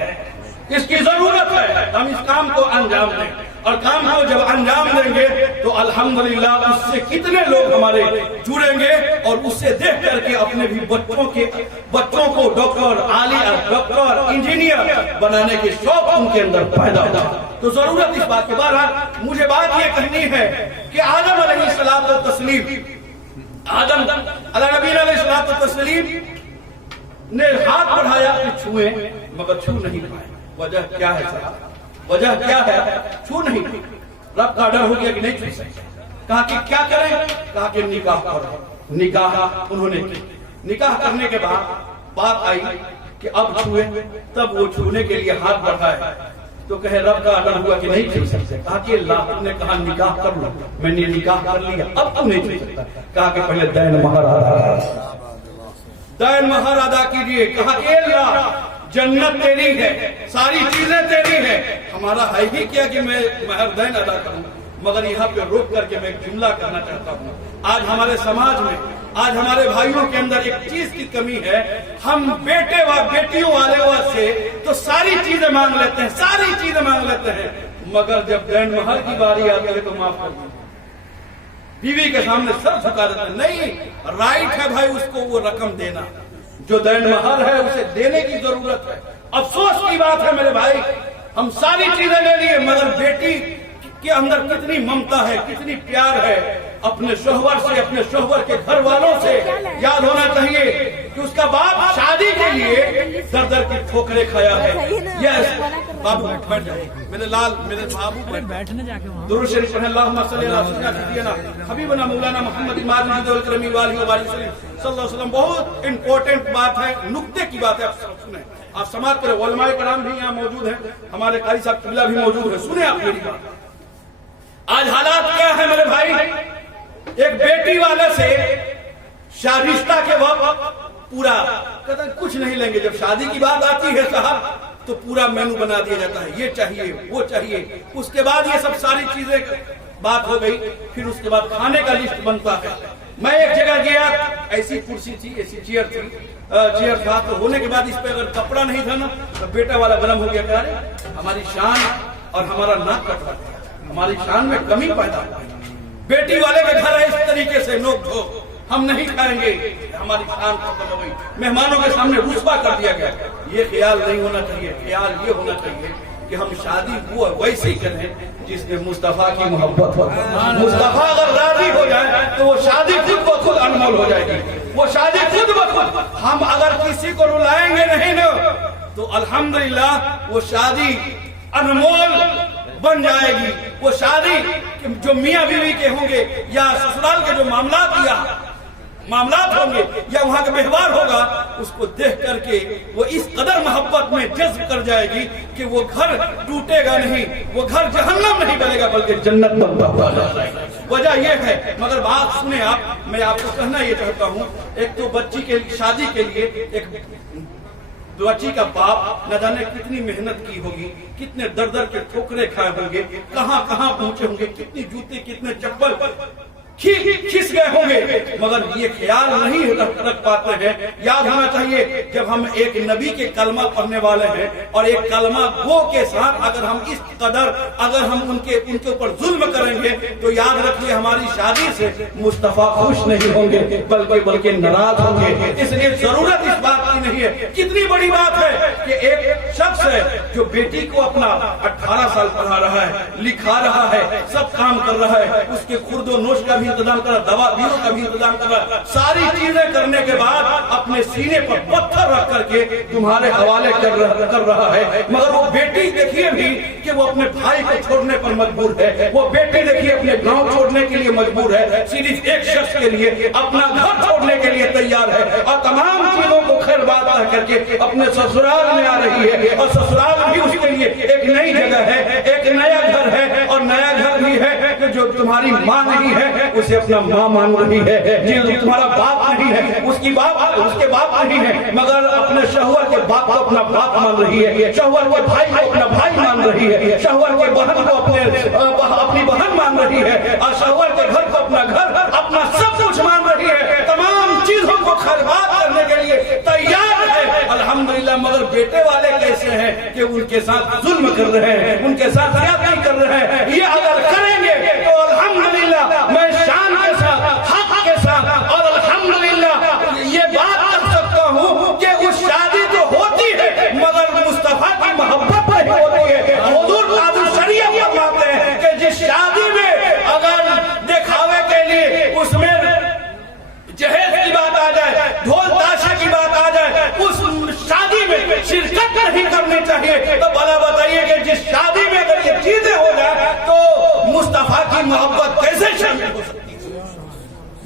इसकी जरूरत है। हम इस काम को अंजाम दें और काम को जब अंजाम देंगे तो अल्हम्दुलिल्लाह उससे कितने लोग हमारे जुड़ेंगे और उससे देख करके अपने भी बच्चों को डॉक्टर, डॉक्टर, इंजीनियर बनाने के शौक उनके अंदर पैदा होगा। तो जरूरत इस बात के बाद मुझे बात ये कहनी है कि आदम अलैहिस्सलाम तस्लीम, आदम अला नबीना अलैहिस्सलाम तस्लीम ने हाथ बढ़ाया कि छुए मगर छू नहीं पाए। वजह क्या है साहब? वजह क्या है? छू नहीं। रब का डर हो गया कि नहीं छू सकते। कहा कि क्या करें? कहा कि निकाह करो। निकाह उन्होंने की। निकाह करने के बाद बात आई कि अब छुए, तब वो छूने के लिए हाथ बढ़ाए तो कहे रब का डर हुआ कि नहीं छू सकते। कहा कि अल्लाह तुमने कहा निकाह कर लो, मैंने निकाह कर लिया, अब तुम नहीं छू सकता। कहा कि पहले दैन महर अदा कीजिए। कहा कि अल्लाह जन्नत तेरी है, सारी चीजें तेरी है, हमारा है ही क्या कि मैं महर दैन अदा करूं। मगर यहाँ पे रोक करके मैं एक जुमला करना चाहता हूँ। आज हमारे समाज में, आज हमारे भाइयों के अंदर एक चीज की कमी है। हम बेटे व बेटियों वाले से तो सारी चीजें मांग लेते हैं, सारी चीजें मांग लेते हैं, मगर जब दैन महर की बारी आती है तो माफ कर दो, बीवी के सामने सर झुका देते हैं। नहीं, राइट है भाई उसको वो रकम देना, जो दैन महर है उसे देने की जरूरत है। अफसोस की बात है मेरे भाई, हम सारी चीजें ले लिए मगर बेटी के अंदर कितनी ममता है, कितनी प्यार है अपने शोहर से, अपने शोहर के घर वालों से। याद होना चाहिए कि उसका बाप शादी के लिए दर दर की ठोकरें खाया है। यस बाबू बैठ जाइए, मेरे लाल, मेरे बाबू बैठने जाके दुरूद शरीफ पढ़ें, अल्लाहुम्मा सल्ली अला सय्यिदना हबीबना मौलाना मुहम्मद वल करमी व आलिहि बारिक सल्लल्लाहु अलैहि वसल्लम। बहुत इंपॉर्टेंट बात है, नुक्ते की बात है, आप सुने, आप समाप्त करें। उलमाए कराम भी यहाँ मौजूद हैं, हमारे कारी साहब किबला भी मौजूद है, सुने आप मेरी बात। आज हालात क्या है मेरे भाई? एक बेटी वाले से रिश्ता के वक्त पूरा कदर कुछ नहीं लेंगे, जब शादी की बात आती है साहब तो पूरा मेनू बना दिया जाता है, ये चाहिए वो चाहिए। उसके बाद ये सब सारी चीजें बात हो गई, फिर उसके बाद खाने का लिस्ट बनता है। मैं एक जगह गया, ऐसी कुर्सी थी, ऐसी चेयर थी, चेयर था, तो होने के बाद इस पे अगर कपड़ा नहीं था ना तो बेटा वाला गरम हो गया। अरे हमारी शान और हमारा नाक कटवा, हमारी शान में कमी पैदा हुई। बेटी वाले के घर इस तरीके से नोक झोंक हम नहीं खाएंगे, हमारी शान खत्म हो गई, मेहमानों के सामने रुस्वा कर दिया गया। ये ख्याल नहीं होना चाहिए। ख्याल ये होना चाहिए कि हम शादी वो वैसे ही करें जिसमें मुस्तफा की मोहब्बत हो। मुस्तफा अगर राजी हो जाए तो वो शादी खुद ब खुद अनमोल हो जाएगी। वो शादी खुद ब खुद, हम अगर किसी को रुलाएंगे नहीं ना तो अल्हम्दुलिल्लाह वो शादी अनमोल बन जाएगी। वो शादी जो मियाँ बीवी के होंगे या ससुराल के जो मामलात होंगे या वहाँ का व्यवहार होगा, उसको देख करके वो इस कदर मोहब्बत में जज्ब कर जाएगी कि वो घर टूटेगा नहीं, वो घर जहन्नम नहीं बनेगा बल्कि जन्नत बनता हुआ जाएगा। वजह ये है, मगर बात सुने आप, मैं आपको कहना ये चाहता हूँ, एक तो बच्ची के शादी के लिए एक बच्ची का बाप न जाने कितनी मेहनत की होगी, कितने दर दर के ठोकरे खाए होंगे, कहाँ कहाँ पहुंचे होंगे, कितनी जूते कितने चप्पल खिस गए होंगे, मगर ये ख्याल नहीं रख पाते हैं। याद होना चाहिए जब हम एक नबी के कलमा पढ़ने वाले हैं और एक कलमा गो के साथ अगर हम इस कदर अगर हम उनके ऊपर जुल्म करेंगे तो याद रखिए हमारी शादी से मुस्तफा खुश नहीं होंगे बल्कि नाराज होंगे। इसलिए जरूरत इस बात की नहीं है। कितनी बड़ी बात है कि एक शख्स है जो बेटी को अपना 18 साल पढ़ा रहा है, लिखा रहा है, सब काम कर रहा है, उसके खुर्दो नोश का इंतजाम कर रहा, दवा बीरों का भी इंतजाम कर रहा, सारी चीजें करने के बाद अपने सीने पर पत्थर रख करके तुम्हारे हवाले कर रहा है। मगर वो बेटी देखिए भी कि वो अपने भाई को छोड़ने पर मजबूर है, वो बेटी देखिए अपने गांव छोड़ने के लिए मजबूर है, सिर्फ एक शख्स के लिए अपना घर छोड़ने के लिए तैयार है और तमाम चीजों को खैर बात करके अपने ससुराल में आ रही है। और ससुराल भी उसके लिए एक नई जगह है, एक नया घर है और नया घर भी है कि जो तुम्हारी माँ नहीं है उसे अपना माँ मान रही है, जो तुम्हारा बाप नहीं है उसके बाप नहीं है, मगर अपने शौहर के बाप को अपना बाप मान रही है, शौहर के भाई को अपना भाई मान रही है, शौहर के बहन को अपनी बहन मान रही है और शौहर के घर को अपना घर, अपना सब कुछ मान रही है, तमाम चीजों को खरबाद करने के लिए तैयार है अल्हम्दुलिल्लाह। मगर बेटे वाले कैसे हैं कि उनके साथ जुल्म कर रहे हैं, उनके साथ ज्यादती कर रहे हैं। ये अगर करेंगे तो अल्हम्दुलिल्लाह मैं शान के साथ, हक के साथ और अल्हम्दुलिल्लाह ये बात कर सकता हूँ कि उस शादी तो होती है मगर मुस्तफा की मोहब्बत नहीं होती है। हुजूर काबुल शरीयत फरमाते हैं कि जिस शादी में अगर दिखावे के लिए उसमें जहेज की बात आ जाए, ढोल ताशे की बात आ जाए, उस शादी में शिरकत नहीं करनी चाहिए। तो भला बताइए कि जिस शादी में अगर ये चीजें हो जाए तो मुस्तफा की मोहब्बत कैसे शामिल हो सकती है,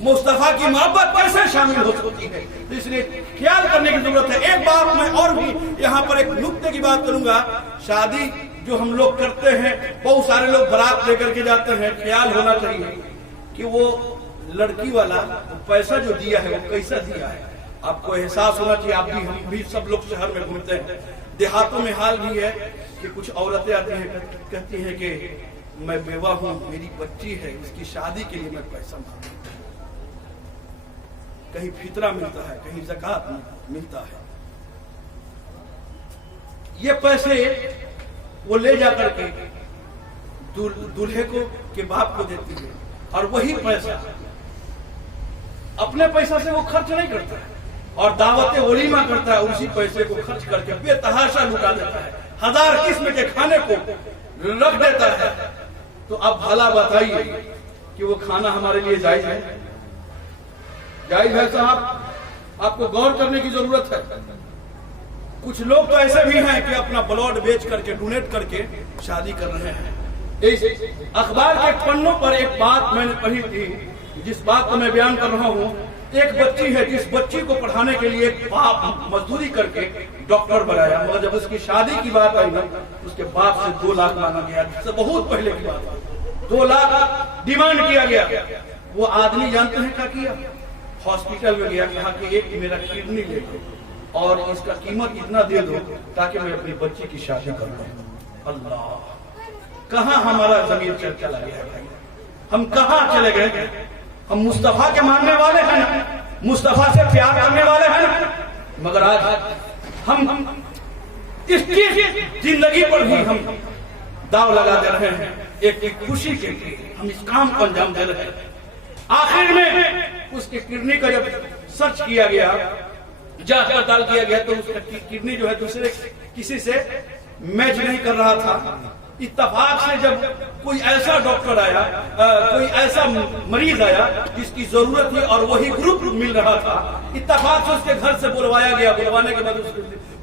मुस्तफा की मोहब्बत कैसे शामिल हो सकती है। तो इसलिए ख्याल करने की जरूरत है। एक बात मैं और भी यहाँ पर एक नुक्ते की बात करूंगा। शादी जो हम लोग करते हैं, बहुत सारे लोग बारात लेकर के जाते हैं, ख्याल होना चाहिए कि वो लड़की वाला पैसा जो दिया है वो कैसा दिया है, आपको एहसास होना चाहिए। आप भी, हम भी सब लोग शहर में घूमते हैं, देहातों में हाल भी है कि कुछ औरतें आती हैं कहती हैं कि मैं बेवा हूँ, मेरी बच्ची है, उसकी शादी के लिए मैं पैसा मांगता हूँ। कहीं फितरा मिलता है, कहीं ज़कात मिलता है। ये पैसे वो ले जाकर के दूल्हे को के बाप को देती है और वही पैसा अपने पैसा से वो खर्च नहीं करता है और दावत वलीमा करता है, उसी पैसे को खर्च करके बेतहाशा लुटा देता है, 1000 किस्म के खाने को रख देता है। तो अब भला बताइए कि वो खाना हमारे लिए जायज है? जायज है साहब? आपको गौर करने की जरूरत है। कुछ लोग तो ऐसे भी हैं कि अपना ब्लड बेच करके, डोनेट करके शादी कर रहे हैं। इस अखबार के पन्नों पर एक बात मैंने पढ़ी थी, जिस बात को मैं बयान कर रहा हूँ। एक बच्ची है, जिस बच्ची को पढ़ाने के लिए बाप मजदूरी करके डॉक्टर बनाया, मगर जब उसकी शादी की बात आई ना, उसके बाप से 2 लाख मांगा गया। इससे बहुत पहले की बात, 2 लाख डिमांड किया गया। वो आदमी जानते हैं क्या किया? हॉस्पिटल में गया, कहा कि एक मेरा किडनी ले लो और इसका कीमत इतना दे दो ताकि मैं अपनी बच्ची की शादी कर लूं। अल्लाह, कहाँ हमारा जमीन चला गया है भाई? हम कहाँ चले गए? हम मुस्तफा के मानने वाले हैं, मुस्तफा से प्यार करने वाले हैं, मगर आज हम इसकी जिंदगी पर भी हम दाव लगा दे रहे हैं। एक खुशी के लिए हम इस काम को अंजाम दे रहे हैं। आखिर में उसकी किडनी का जब सर्च किया गया, जांच पड़ताल किया गया, तो उसका किडनी जो है दूसरे किसी से मैच नहीं कर रहा था। इत्तेफाक से जब कोई ऐसा डॉक्टर आया, कोई ऐसा मरीज आया जिसकी जरूरत थी और वही ग्रुप मिल रहा था, इत्तेफाक से उसके घर से बुलवाया गया। बुलवाने के बाद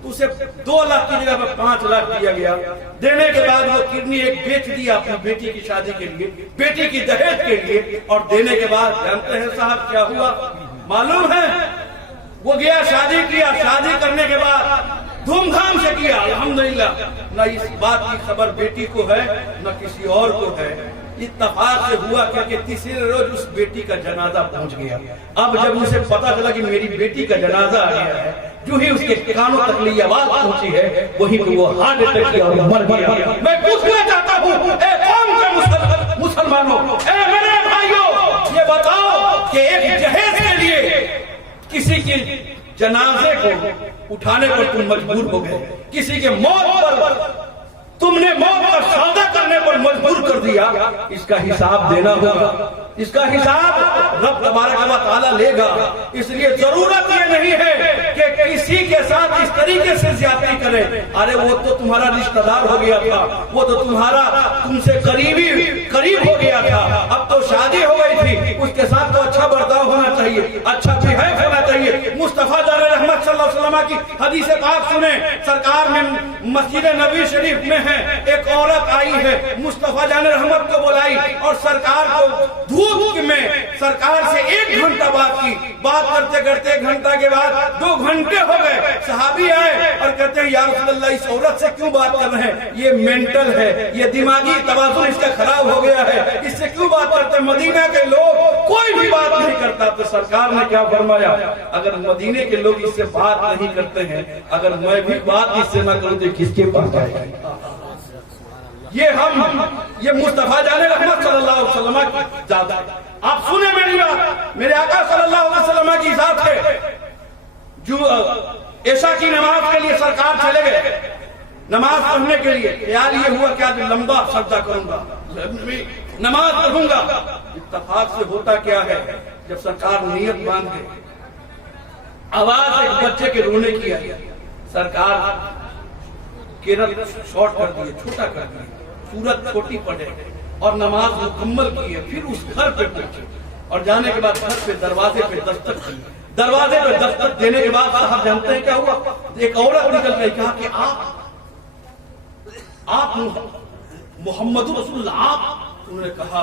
उसे 2 लाख की जगह पर 5 लाख दिया गया। देने के बाद वो किडनी एक बेच दिया अपनी बेटी की शादी के लिए, बेटी की दहेज के लिए। और देने के बाद जानते हैं साहब क्या हुआ मालूम है? वो गया शादी किया, शादी करने के बाद धूमधाम से किया अल्हम्दुलिल्लाह। न इस बात की खबर बेटी को है न किसी और को है। इत्तेफाक से हुआ क्या कि तीसरे रोज उस बेटी का जनाजा पहुंच गया। अब जब उसे पता चला कि मेरी बेटी का जनाजा आ गया है, जो ही उसके कानों तक ये आवाज पहुंची है, वही तो वो हार्ट अटैक किया और मर गया। मैं पूछना चाहता हूँ कौम के मुसलमानों, मेरे भाइयों, ये बताओ कि एक जहेज के लिए किसी की जनाजे को उठाने पर तुम मजबूर हो गए, किसी के मौत पर तुमने मौत का सौदा करने पर मजबूर कर दिया। इसका हिसाब देना होगा, इसका हिसाब रब तबारक व तआला लेगा। इसलिए जरूरत ये नहीं है कि किसी के साथ इस तरीके से ज्यादती करे। अरे वो तो तुम्हारा रिश्तेदार हो गया था, वो तो तुम्हारा तुमसे करीब हो गया था, अब तो शादी हो गई थी, उसके साथ तो अच्छा बर्ताव होना चाहिए, अच्छा बिहेव होना चाहिए। मुस्तफा जाने रहमत सल्लल्लाहु अलैहि वसल्लम की हदीस पाक सुने, सरकार में मस्जिद नबी शरीफ में है, एक औरत आई है, मुस्तफा जाने रहमत को बुलाई और सरकार को धूप में सरकार से 1 घंटा बात करते करते 1 घंटा के बाद 2 घंटे हो गए। सहाबी आए और कहते हैं या रसूल अल्लाह, इस औरत से क्यों बात कर रहे हैं? ये मेंटल है, ये दिमागी तवाज़ुन इसका खराब हो गया है, इससे क्यों बात करते हैं? मदीना के लोग कोई भी बात नहीं करता। तो सरकार ने क्या फरमाया, अगर मदीने के लोग इससे बात नहीं करते हैं, अगर मैं भी बात इससे न करूं तो किसके पास आएगा? ये मुस्तफा जाने रहमत सल्लल्लाहु अलैहि वसल्लम की जात है। आप सुने मेरी बात, मेरे आका सल्लल्लाहु अलैहि वसल्लम की जात है। जो ऐशा की नमाज के लिए सरकार चले गए, नमाज पढ़ने के लिए, ख्याल ये हुआ कि आज लंबा सजदा करूंगा, नमाज पढ़ूंगा। इत्तेफाक से होता क्या है, जब सरकार नियत बांध गई, आवाज एक बच्चे के रोने की आई, सरकार केरल शॉर्ट कर दिए, छोटा कर दिए, सूरत छोटी पड़े और नमाज मुकम्मल की है। फिर उस घर पे पहुंचे और जाने के बाद घर पे दरवाजे पे दस्तक दी। दरवाजे पे दस्तक देने के बाद साहब जानते हैं क्या हुआ? एक औरत निकल गई, कहा कि आप मोहम्मद रसूलुल्लाह, आप? उन्होंने कहा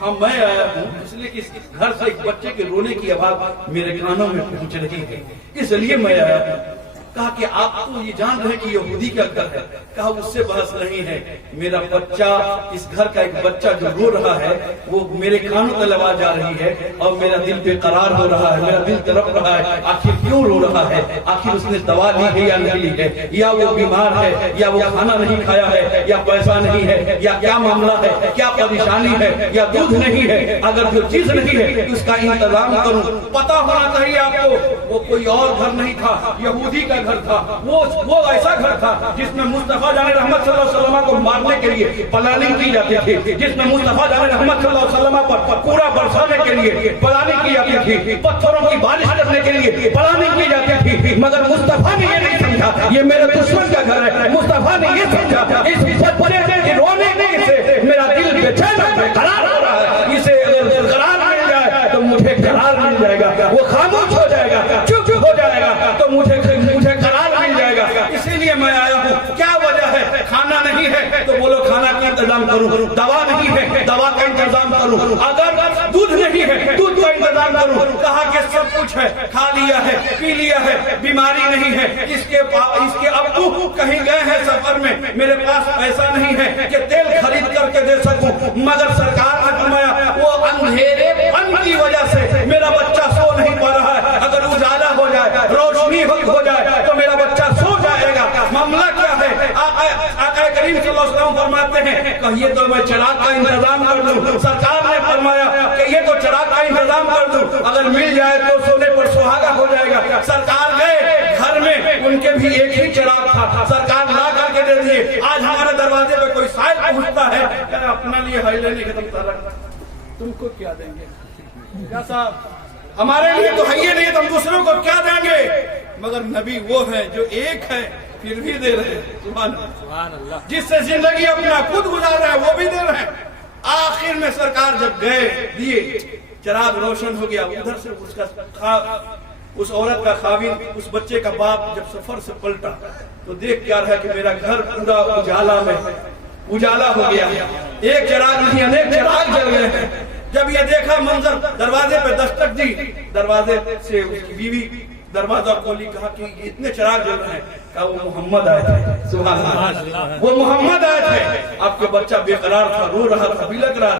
हाँ मैं आया हूँ, इसलिए कि घर से एक बच्चे के रोने की आवाज मेरे कानों में पहुंच रही है, इसलिए मैं आया हूँ। कहा कि आप तो ये जान रहे कि यहूदी का घर है। कहा उससे बहस नहीं है, मेरा बच्चा, इस घर का एक बच्चा जो रो रहा है, वो मेरे कानों तक आवाज आ रही है और मेरा दिल बेकरार हो रहा है, मेरा दिल तड़प रहा है। आखिर क्यों रो रहा है? आखिर उसने दवा ली है या नहीं ली है, या वो बीमार है, या वो खाना नहीं खाया है, या पैसा नहीं है, या क्या मामला है, क्या परेशानी है, या दूध नहीं है? अगर जो चीज नहीं है उसका इंतजाम करूं। पता होना चाहिए आपको, वो कोई और घर नहीं था, यहूदी का घर था। वो ऐसा घर था जिसमें मुस्तफा जाने रहमत सल्लल्लाहु अलैहि वसल्लम को मारने के लिए प्लानिंग की जाती थी, जिसमें मुस्तफा जाने रहमत सल्लल्लाहु अलैहि वसल्लम पर पूरा बरसाने के लिए प्लानिंग की जाती थी, पत्थरों की बारिश करने के लिए प्लानिंग की जाती थी। मगर मुस्तफा ने ये नहीं समझा ये मेरे दुश्मन का घर है। मुस्तफा ने ये समझा इस बच्चे के रोने से मेरा दिल बेचैन बेकरार हो रहा है, इसे अगर करार मिल जाए तो मुझे करार मिल जाएगा, वो खामोश हो जाएगा, चुप हो जाएगा तो मुझे करार मिल जाएगा। इसीलिए मैं आया हूँ। क्या वजह है? खाना नहीं है तो बोलो खाना का इंतजाम करूँ, दवा नहीं है दवा का इंतजाम करूँ, अगर दूध नहीं है दूध का इंतजाम करूँ। कहा कि सब कुछ है, खा लिया है, पी लिया है, बीमारी नहीं है। इसके अब्बू कहीं गए हैं सफर में, मेरे पास पैसा नहीं है कि तेल खरीद करके दे सकूं। मगर सरकार ने फरमाया वो अंधेरेपन की वजह से मेरा बच्चा सो नहीं पा रहा है, अगर उजाला हो जाए, रोशनी हो जाए तो मेरा बच्चा सो जाएगा। मामला क्या है? आका करीम सल्लल्लाहु अलैहि वसल्लम फरमाते हैं कहिए तो मैं चिराग का इंतजाम कर दूं। सरकार ने फरमाया कि ये तो चिराग का इंतजाम कर दूं, अगर मिल जाए तो सोने पर सुहागा हो जाएगा। सरकार गए घर में, उनके भी एक ही चिराग था, सरकार ला करके दे दिए। आज हमारे दरवाजे पे कोई साइल पूछता है अपना लिए हाई लेने खत्म कर रहा, تم کو کیا دیں گے؟ کیا صاحب ہمارے لیے تو ہے ہی نہیں تو ہم دوسروں کو کیا دیں گے؟ مگر نبی وہ ہے جو ایک ہے پھر بھی دے رہے ہیں. سبحان اللہ. جس سے زندگی اپنا خود گزار رہے ہیں وہ بھی دے رہے ہیں. آخر میں سرکار جب گئے دیے چراغ روشن ہو گیا. ادھر سے اس عورت کا خاوند اس بچے کا باپ جب سفر سے پلٹا تو دیکھ کیا رہا کہ میرا گھر پورا اجالا ہو گیا. ایک چراغ نہیں انیک چراغ جل رہے ہیں. جب یہ دیکھا منظر دروازے پہ دستک دی. دروازے سے اس کی بیوی دروازہ کھولی. کہا کہ اتنے چراغ جل رہے ہیں. کہا وہ محمد آئے تھے. سبحان اللہ. وہ محمد آئے تھے. آپ کا بچہ بے قرار تھا رو رہا تھا بلک رہا